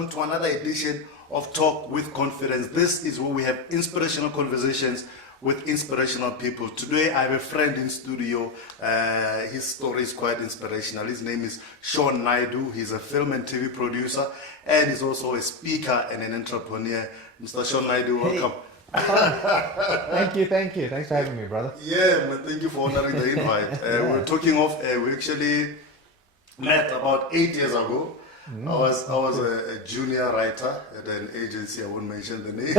welcome to another edition of Talk with Confidence. This is where we have inspirational conversations with inspirational people. Today I have a friend in studio. His story is quite inspirational. His name is Shaun Naidoo. He's a film and TV producer, and he's also a speaker and an entrepreneur. Mr. Shaun Naidoo, welcome. Thank you. Thanks for having me, brother. Yeah, man, thank you for honoring the invite. We're talking of, we actually met about 8 years ago. I was a junior writer at an agency, I won't mention the name.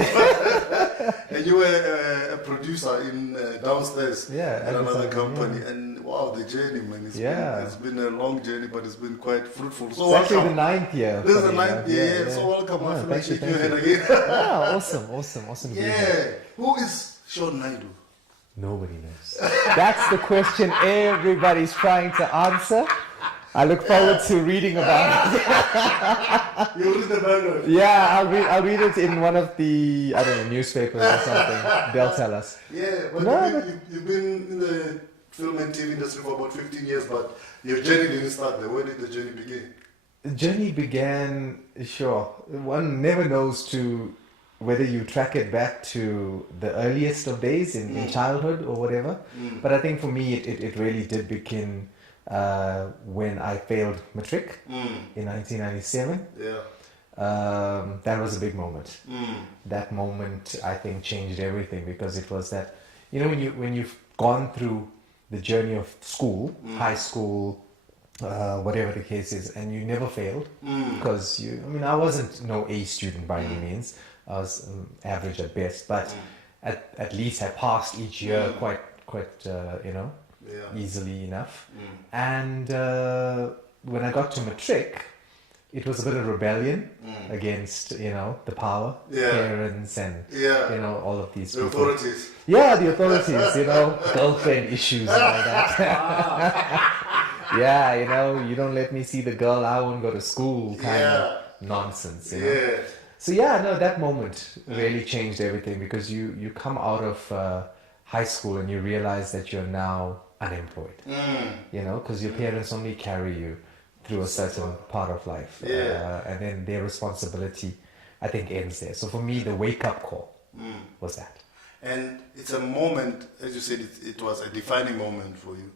And you were a producer in downstairs at another company. Yeah. And wow, the journey, man, it's been a long journey, but it's been quite fruitful. So it's actually the 9th year. This is the 9th year, so welcome. I feel like shaking your head again. Yeah, awesome. Yeah. Who is Shaun Naidoo? Nobody knows. That's the question everybody's trying to answer. I look forward to reading about it. You read the biography? Yeah, I'll read it in one of the, I don't know, newspapers or something. They'll tell us. Yeah, but you've been in the film and TV industry for about 15 years, but your journey didn't start there. Where did the journey begin? The journey began, sure. One never knows whether you track it back to the earliest of days in childhood or whatever. But I think for me, it really did begin when I failed matric in 1997. That was a big moment. That moment, I think, changed everything, because it was that, when you've gone through the journey of school, high school, whatever the case is, and you never failed, because I wasn't no A student by any means. I was average at best, but at least I passed each year quite easily enough. And when I got to matric, it was a bit of rebellion against the power, parents, and all of these the people. Authorities. Yeah, the authorities. Girlfriend issues and all that. You don't let me see the girl, I won't go to school, kind of nonsense. So that moment really changed everything, because you come out of high school and you realize that you're now unemployed, because your parents only carry you through a certain part of life, and then their responsibility, I think, ends there. So for me, the wake-up call was that. And it's a moment, as you said, it was a defining moment for you.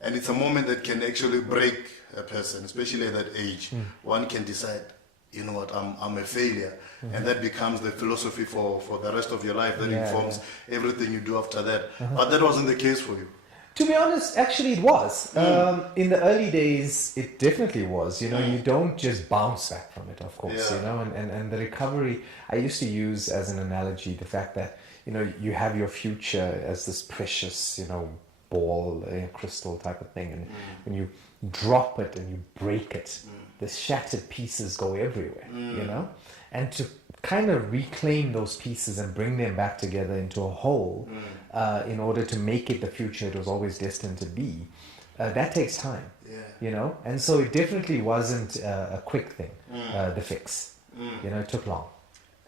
And it's a moment that can actually break a person, especially at that age. One can decide, you know what, I'm a failure. And that becomes the philosophy for the rest of your life. That informs everything you do after that. But that wasn't the case for you. To be honest, actually it was. In the early days, it definitely was. You don't just bounce back from it, of course, and the recovery, I used to use as an analogy the fact that, you have your future as this precious, ball, crystal type of thing. And when you drop it and you break it, the shattered pieces go everywhere, and to kind of reclaim those pieces and bring them back together into a whole, in order to make it the future it was always destined to be, that takes time, and so it definitely wasn't a quick thing, the fix, it took long.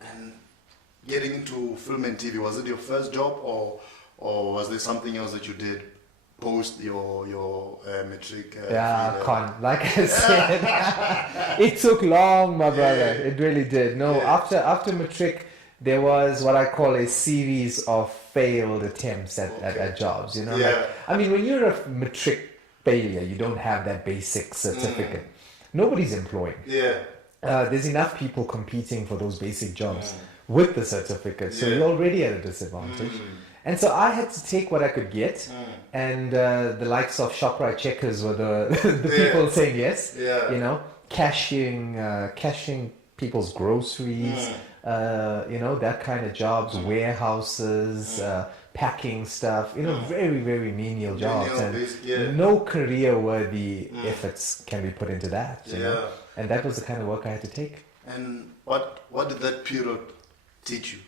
And getting into film and TV, was it your first job, or was there something else that you did post your matric? Like I said, it took long, my brother. It really did. After matric, there was what I call a series of failed attempts at jobs. When you're a matric failure, you don't have that basic certificate. Nobody's employing. There's enough people competing for those basic jobs with the certificate, so you're already at a disadvantage. And so I had to take what I could get, and the likes of ShopRite Checkers were the people saying yes, cashing people's groceries, that kind of jobs, warehouses, packing stuff, very, very menial jobs, and no career-worthy efforts can be put into that, and that was the kind of work I had to take. And what did that period teach you?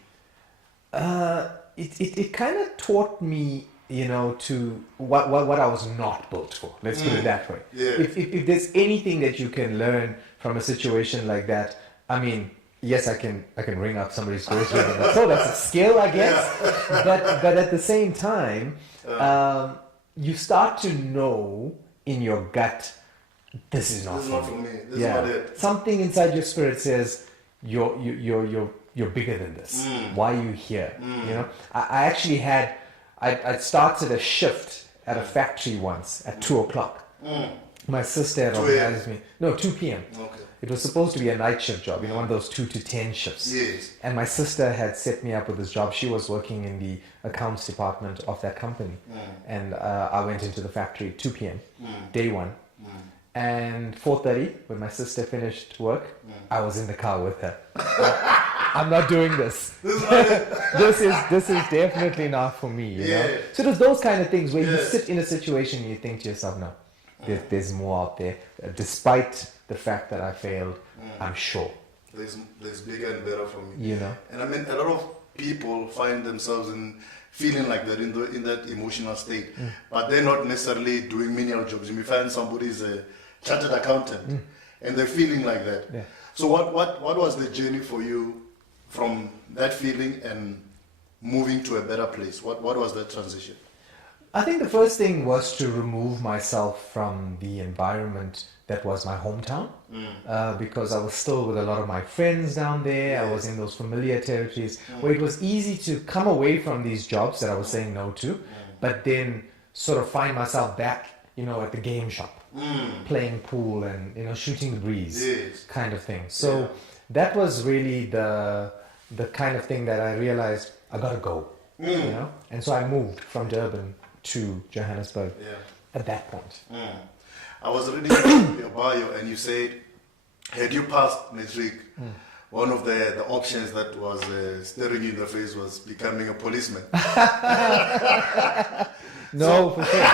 It kind of taught me, to what I was not built for. Let's put it that way. If there's anything that you can learn from a situation like that, yes, I can ring up somebody's groceries, so that's a skill, I guess. But at the same time, you start to know in your gut this is not This is for not for me. me. This is not it. Something inside your spirit says you're bigger than this. Why are you here? You know, I actually had I started a shift at a factory once at 2:00. My sister had 2 a.m. organized me. No, 2 p.m. Okay. It was supposed to be a night shift job, you know, one of those 2 to 10 shifts. Yes. And my sister had set me up with this job. She was working in the accounts department of that company. And I went into the factory 2 p.m., day one. And 4:30, when my sister finished work, I was in the car with her. I'm not doing this. This is definitely not for me, you know. So there's those kind of things where you sit in a situation and you think to yourself, no, there's more out there. Despite the fact that I failed, I'm sure. There's bigger and better for me. You know. And I mean, a lot of people find themselves in feeling like that in that emotional state, but they're not necessarily doing menial jobs. You may find somebody's a chartered accountant, and they're feeling like that. Yeah. So what was the journey for you from that feeling and moving to a better place? What was that transition? I think the first thing was to remove myself from the environment that was my hometown, because I was still with a lot of my friends down there. I was in those familiar territories where it was easy to come away from these jobs that I was saying no to, but then sort of find myself back, you know, at the game shop, playing pool and, you know, shooting the breeze, kind of thing. So that was really the kind of thing that I realized I gotta go, you know, and so I moved from Durban to Johannesburg at that point. I was reading your bio and you said, had you passed matric, one of the options that was staring you in the face was becoming a policeman. No, for sure.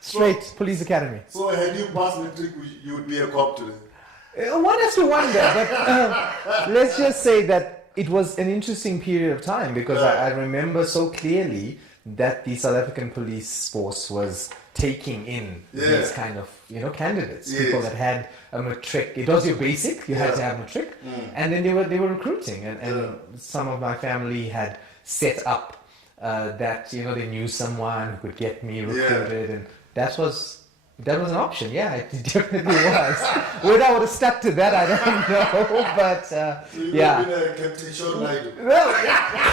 Straight police academy. So had you passed matric, you would be a cop today. One has to wonder, but let's just say that it was an interesting period of time because I remember so clearly that the South African police force was taking in these kind of, you know, candidates, people that had a matric. It was your basic, you had to have matric, and then they were recruiting, and some of my family had set up that, you know, they knew someone who could get me recruited, and that was an option. Yeah, it definitely was. Whether I would have stuck to that, I don't know, but so you would have been a Captain Shaun Naidoo. Well,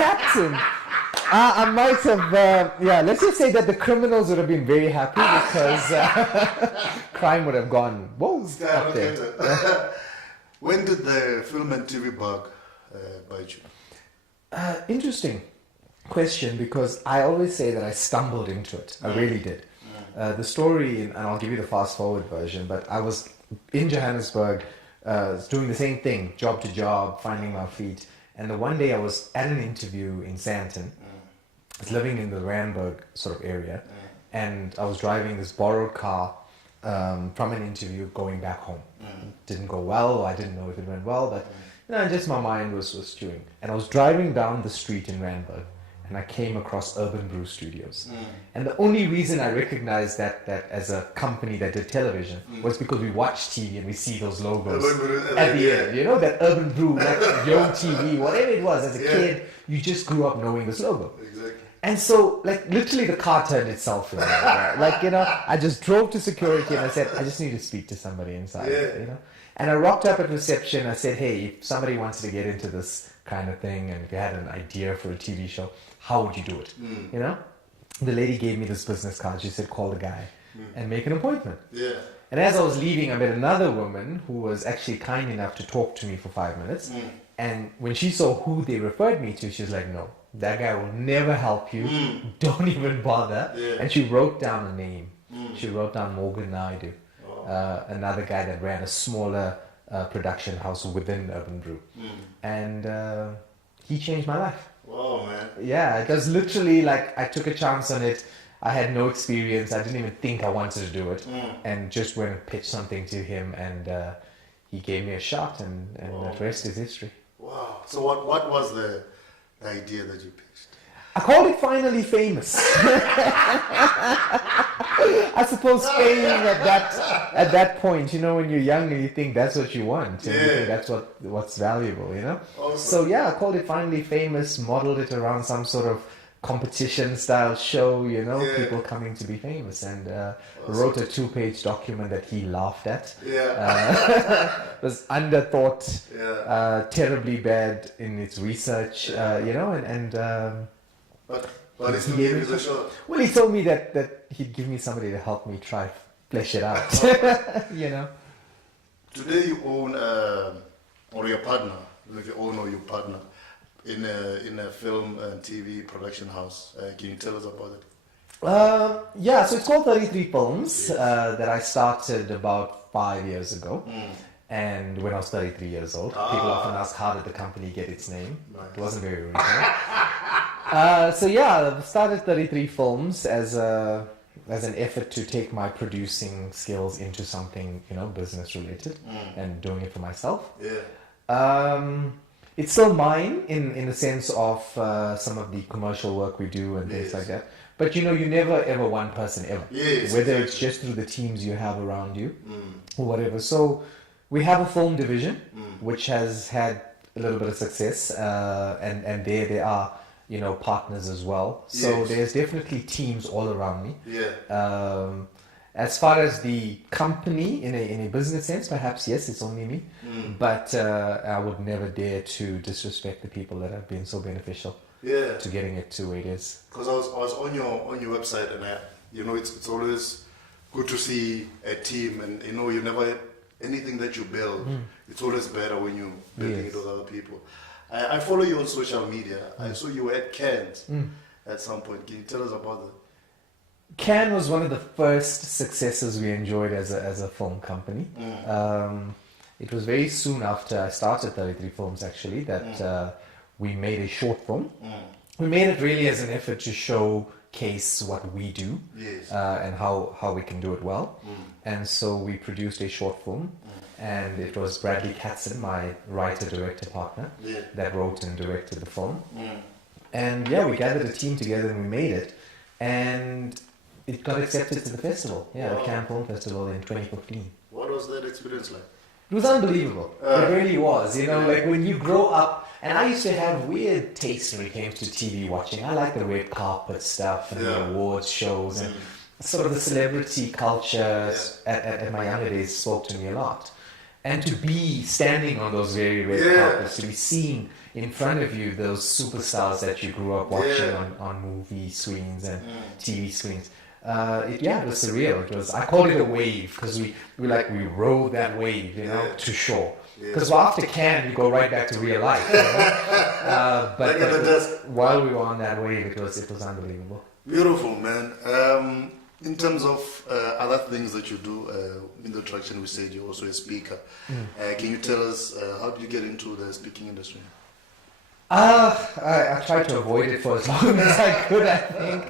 Captain. I might have, let's just say that the criminals would have been very happy because crime would have gone, whoa, up there. When did the film and TV bug bite you? Interesting question, because I always say that I stumbled into it. I really did. The story, and I'll give you the fast forward version, but I was in Johannesburg doing the same thing, job to job, finding my feet. And the one day I was at an interview in Sandton. I was living in the Randburg sort of area, and I was driving this borrowed car from an interview going back home. Didn't go well, I didn't know if it went well, but you know, just my mind was stewing. And I was driving down the street in Randburg, and I came across Urban Brew Studios. And the only reason I recognized that as a company that did television was because we watch TV and we see those logos at the end. You know, that Urban Brew, like Yo TV, whatever it was. As a kid, you just grew up knowing this logo. Exactly. And so, like, literally the car turned itself around. Like, you know, I just drove to security and I said, I just need to speak to somebody inside, you know. And I rocked up at reception. I said, hey, if somebody wants to get into this kind of thing and if you had an idea for a TV show, how would you do it? You know? The lady gave me this business card. She said, call the guy and make an appointment. And as I was leaving, I met another woman who was actually kind enough to talk to me for 5 minutes. And when she saw who they referred me to, she was like, no, that guy will never help you. Don't even bother. And she wrote down a name. She wrote down Shaun Naidoo, another guy that ran a smaller production house within Urban Brew. And he changed my life. Wow, man. Yeah, it was literally like I took a chance on it. I had no experience. I didn't even think I wanted to do it. And just went and pitched something to him, and he gave me a shot, and the rest is history. Wow. So what was the idea that you pitched? I called it Finally Famous. I suppose fame at that point, you know, when you're young and you think that's what you want, and you think that's what's valuable, you know. Awesome. So yeah, I called it Finally Famous, modeled it around some sort of competition style show, you know, Yeah. people coming to be famous, and wrote a 2-page document that he laughed at. It was underthought, terribly bad in its research, you know, But he still gave you the shot. well, he told me that he'd give me somebody to help me try flesh it out, you know. Today you own, or your partner, like you own or your partner, in a film and TV production house. Can you tell us about it? Yeah, so it's called 33 Films, that I started about 5 years ago. And when I was 33 years old, people often ask, how did the company get its name? Nice. It wasn't very original. So yeah, I started 33 Films as an effort to take my producing skills into something, you know, business related, and doing it for myself. Yeah. It's still mine in the sense of some of the commercial work we do and things like that. But you know, you're never ever one person ever. Yes, Whether exactly. it's just through the teams you have around you or whatever. So we have a film division which has had a little bit of success, and there are, you know, partners as well. So Yes. there's definitely teams all around me. Yeah. As far as the company in a business sense, perhaps yes, it's only me. But I would never dare to disrespect the people that have been so beneficial Yeah. to getting it to where it is. Because I was on your website, and you know, it's always good to see a team, and you know, you never, anything that you build, it's always better when you building Yes. it with other people. I follow you on social media. I saw you were at Cannes at some point. Can you tell us about that? Cannes was one of the first successes we enjoyed as a film company. It was very soon after I started 33 Films, actually, that we made a short film. We made it really as an effort to showcase what we do, Yes. and how we can do it well. And so we produced a short film, and it was Bradley Katzen, my writer-director partner, that wrote and directed the film. And yeah, we gathered a team together and we made it, and it got accepted to the festival, the Cannes Film Festival in 2015. What was that experience like? It was unbelievable. It really was. You know, like when you grow up, and I used to have weird tastes when it came to TV watching. I like the red carpet stuff and the awards shows, and sort of the celebrity culture at my younger days spoke to me a lot. And to be standing on those very red carpets, to be seeing in front of you those superstars that you grew up watching on movie screens and TV screens. It was surreal. It was. I call it a wave because we rode that wave, you know, to shore. Because after Cannes, you go right back to real life. You know? But while we were on that wave, it was unbelievable. Beautiful, man. In terms of other things that you do in the attraction, we said you're also a speaker. Can you tell us how did you get into the speaking industry? I tried to avoid it for as long as I could, I think.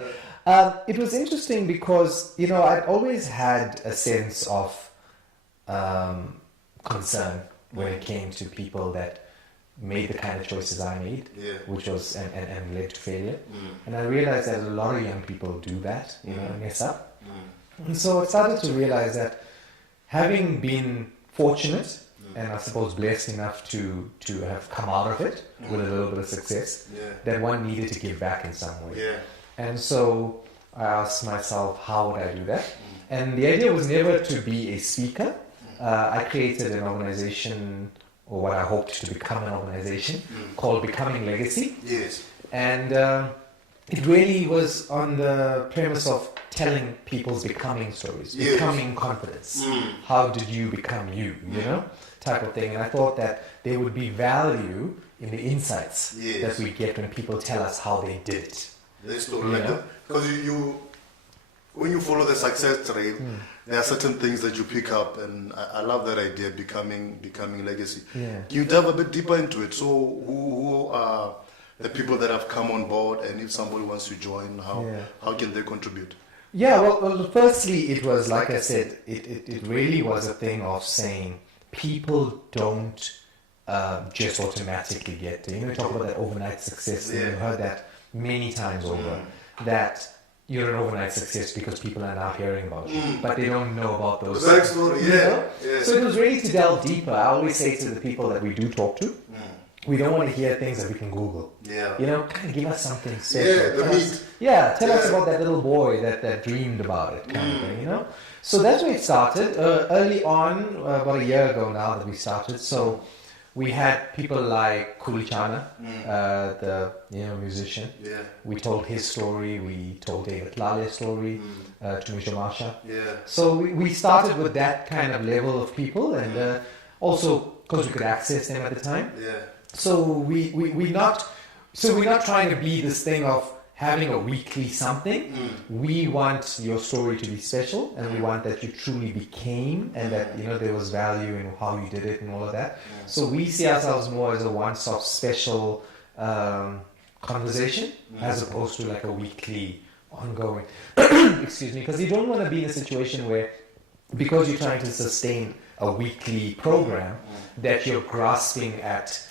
It was interesting because, you know, I'd always had a sense of concern when it came to people that made the kind of choices I made, which was and led to failure. And I realized that a lot of young people do that, you know, mess up. And so I started to realize that having been fortunate and I suppose blessed enough to have come out of it with a little bit of success, that one needed to give back in some way. And so I asked myself, how would I do that? And the idea was never to be a speaker. I created an organization, or what I hoped to become an organization, called Becoming Legacy. And it really was on the premise of telling people's becoming stories, becoming confidence. How did you become you, you know, type of thing. And I thought that there would be value in the insights that we get when people tell us how they did it. Because when you follow the success trail, there are certain things that you pick up, and I love that idea, becoming legacy. You delve a bit deeper into it. So who are the people that have come on board, and if somebody wants to join, how can they contribute? Well, firstly, it was, like I said, it really was a thing of saying people don't just automatically get to, you know, talk about that overnight success, and you've heard that many times over, that you're an overnight success because people are now hearing about you, but they don't know about those. Backstory, So it was really to delve deeper. I always say to the people that we do talk to, we don't want to hear things that we can Google. Yeah. You know, kind of give us something special. Yeah, the meat. Tell us about that little boy that dreamed about it, kind of thing, you know. So that's where it started. Early on, about a year ago now that we started. So we had people like Kulichana, the musician. Yeah. We told his story. We told David Lale's story, Tumisha Marsha. Yeah. So we started with that kind of level of people, and also because we could access them at the time. Yeah. So we're not trying to be this thing of having a weekly something. We want your story to be special, and we want that you truly became, and that there was value in how you did it and all of that. So we see ourselves more as a one-stop special conversation, as opposed to like a weekly ongoing. Excuse me, because you don't want to be in a situation where, because you're trying to sustain a weekly program, that you're grasping at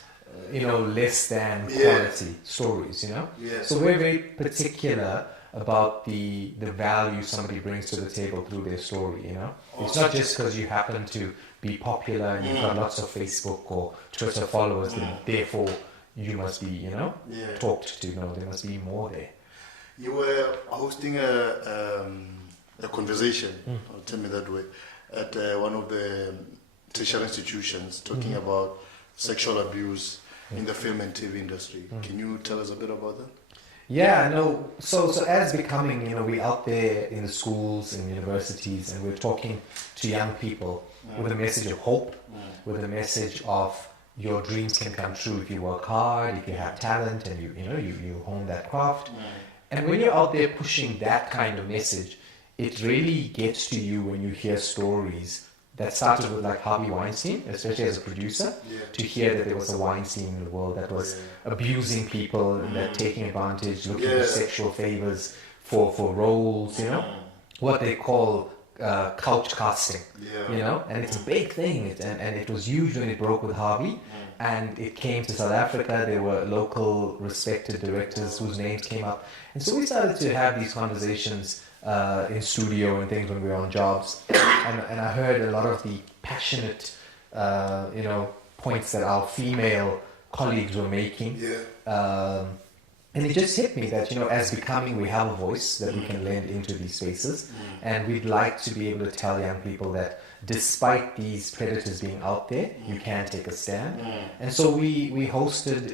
less than quality stories, Yeah. So we're very particular about the value somebody brings to the table through their story, It's not just because you happen to be popular and you've got lots of Facebook or Twitter followers, that therefore you must be, talked to. No, there must be more there. You were hosting a conversation, I'll tell me that way, at one of the tertiary institutions, talking about sexual abuse in the film and TV industry. Can you tell us a bit about that? Yeah, no. So as becoming, we're out there in the schools and universities, and we're talking to young people with a message of hope, with a message of your dreams can come true if you work hard, if you have talent, and you hone that craft. And when you're out there pushing that kind of message, it really gets to you when you hear stories that started with like Harvey Weinstein, especially as a producer, to hear that there was a Weinstein in the world that was abusing people and that taking advantage, looking for sexual favors for roles, what they call couch casting, and it's a big thing, and it was huge when it broke with Harvey, and it came to South Africa. There were local respected directors whose names came up, and so we started to have these conversations in studio and things when we were on jobs, and I heard a lot of the passionate points that our female colleagues were making, and it just hit me that as becoming, we have a voice that we can lend into these spaces, and we'd like to be able to tell young people that despite these predators being out there, you can take a stand. And so we hosted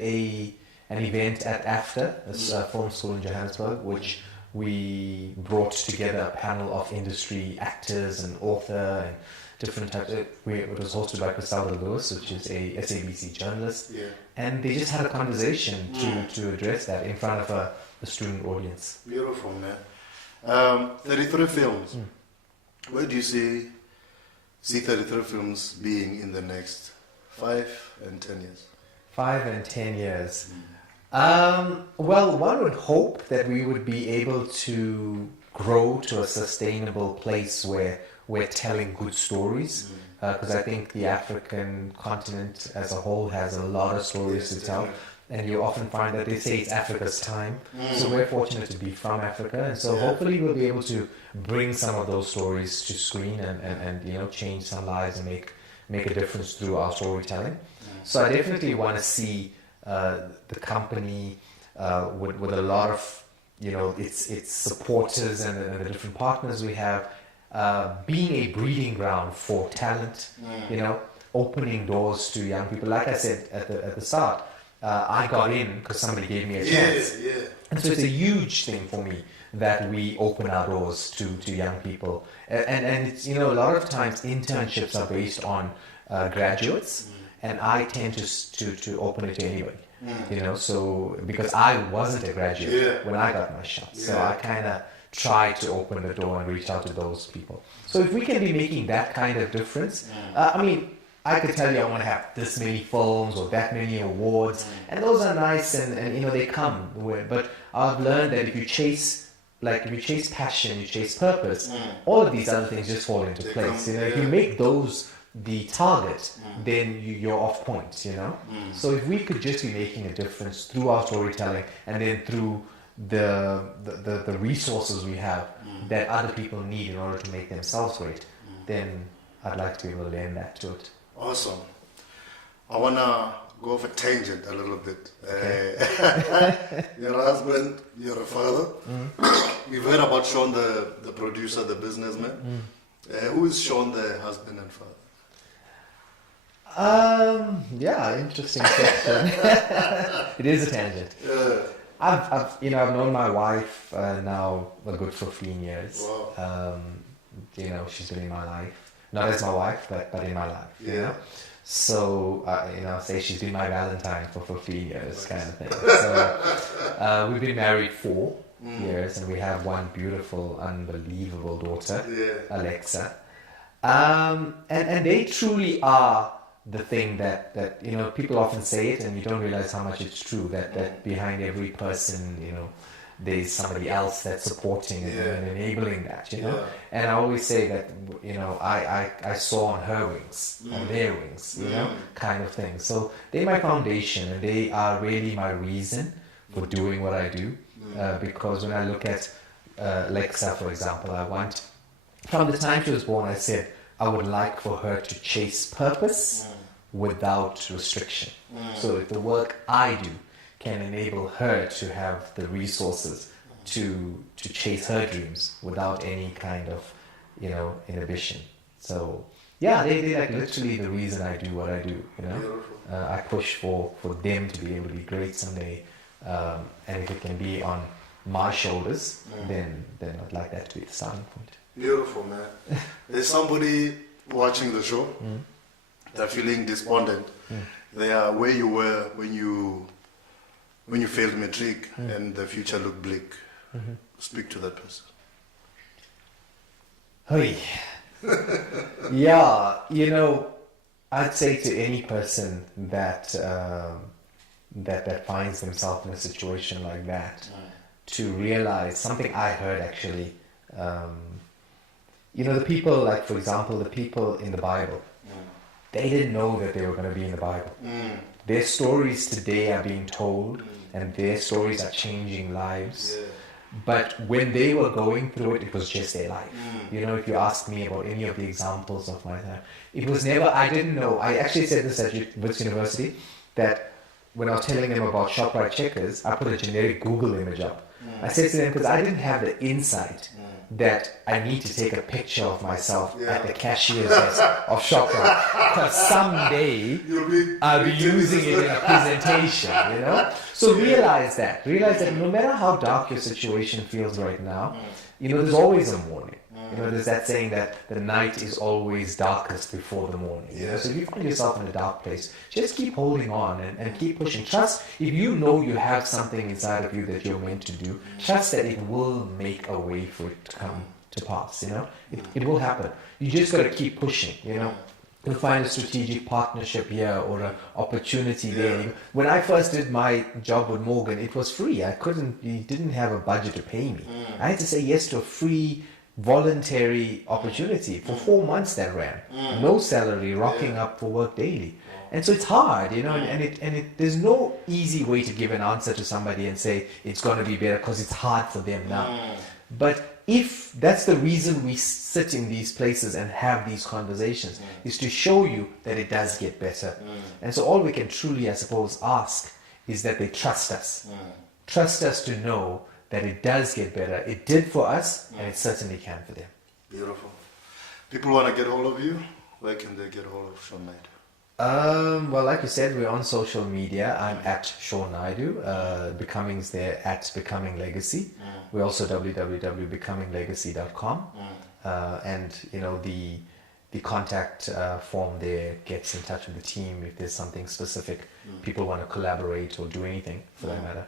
an event at AFTA, this film school in Johannesburg, which we brought together a panel of industry actors and author and different types. It was hosted by Griselda Lewis, which is a SABC journalist, and they just had a conversation to address that in front of a student audience. Beautiful, man. 33 films. Where do you see 33 films being in the next 5 and 10 years? 5 and 10 years. Well, one would hope that we would be able to grow to a sustainable place where we're telling good stories, because I think the African continent as a whole has a lot of stories to tell, and you often find that they say it's Africa's time, so we're fortunate to be from Africa, and so hopefully we'll be able to bring some of those stories to screen and change some lives and make a difference through our storytelling. So I definitely want to see the company with a lot of its supporters and the different partners we have, being a breeding ground for talent, opening doors to young people. Like I said at the start, I got in because somebody gave me a chance, and so it's a huge thing for me that we open our doors to young people, and it's a lot of times internships are based on graduates. And I tend to open it to anybody, so because I wasn't a graduate when I got my shot. So I kind of try to open the door and reach out to those people. So if we can be making that kind of difference, I could tell you I want to have this many films or that many awards, and those are nice and they come. But I've learned that if you chase passion, you chase purpose, all of these other things just fall into place. If you make those the target, then you're off point, So if we could just be making a difference through our storytelling and then through the resources we have that other people need in order to make themselves great, then I'd like to be able to lend that to it. Awesome. I want to go off a tangent a little bit. Okay. You're a husband, you're a father. We've heard about Shaun, the producer, the businessman. Who is Shaun, the husband and father? Yeah, interesting question. It is a tangent. I've known my wife now a good 15 years. Wow. She's been in my life, not as my wife, but in my life. Yeah. You know? So say she's been my Valentine for 15 years, kind of thing. So we've been married 4 years, and we have one beautiful, unbelievable daughter, Alexa. And they truly are the thing that people often say it, and you don't realize how much it's true, that behind every person, there's somebody else that's supporting and enabling that, And I always say that, I saw on her wings, on their wings, kind of thing. So they're my foundation, and they are really my reason for doing what I do. Because when I look at Alexa, for example, from the time she was born, I said, I would like for her to chase purpose without restriction. So if the work I do can enable her to have the resources to chase her dreams without any kind of, inhibition. So they're like literally the reason I do what I do. I push for them to be able to be great someday, and if it can be on my shoulders, then I'd like that to be the starting point. Beautiful, man. There's somebody watching the show. They're feeling despondent. They are where you were when you failed matric and the future looked bleak. Speak to that person. Hey. Yeah, I'd say to any person that that finds themselves in a situation like that, to realize something I heard actually. The people, like for example, the people in the Bible, they didn't know that they were going to be in the Bible. Their stories today are being told, and their stories are changing lives. But when they were going through it, it was just their life. If you ask me about any of the examples of my life, it was never, I didn't know. I actually said this at Wits University, that when I was telling them about ShopRite checkers, I put a generic Google image up. I said to them, because I didn't have the insight that I need to take a picture of myself at the cashier's desk of ShopRite, because someday I'll be using it in a presentation, So realize that no matter how dark your situation feels right now, there's always a morning. There's that saying that the night is always darkest before the morning. So if you find yourself in a dark place, just keep holding on and keep pushing. Trust, if you know you have something inside of you that you're meant to do, trust that it will make a way for it to come to pass. It will happen. You just got to keep pushing. You'll find a strategic partnership here or an opportunity there. When I first did my job with Morgan, it was free. He didn't have a budget to pay me. I had to say yes to a free voluntary opportunity for 4 months that ran. No salary, rocking up for work daily. And so it's hard, and there's no easy way to give an answer to somebody and say it's going to be better because it's hard for them now. But if that's the reason we sit in these places and have these conversations, is to show you that it does get better. And so all we can truly, I suppose, ask is that they trust us. Trust us to know that it does get better. It did for us, and it certainly can for them. Beautiful. People want to get hold of you. Where can they get hold of Shaun Naidoo? Well, like you said, we're on social media. I'm at Shaun Naidoo. Becoming's there at Becoming Legacy. We're also www.becominglegacy.com. And the contact form there gets in touch with the team if there's something specific. People want to collaborate or do anything for that matter.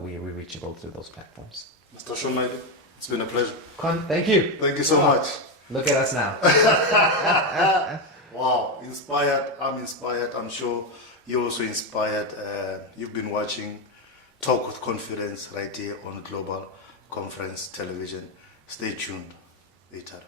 We're reachable through those platforms. Mr. Shaun Naidoo, it's been a pleasure. Thank you. Thank you so much. Look at us now. Wow, inspired. I'm inspired. I'm sure you're also inspired. You've been watching Talk with Confidence right here on Global Conference Television. Stay tuned. Later.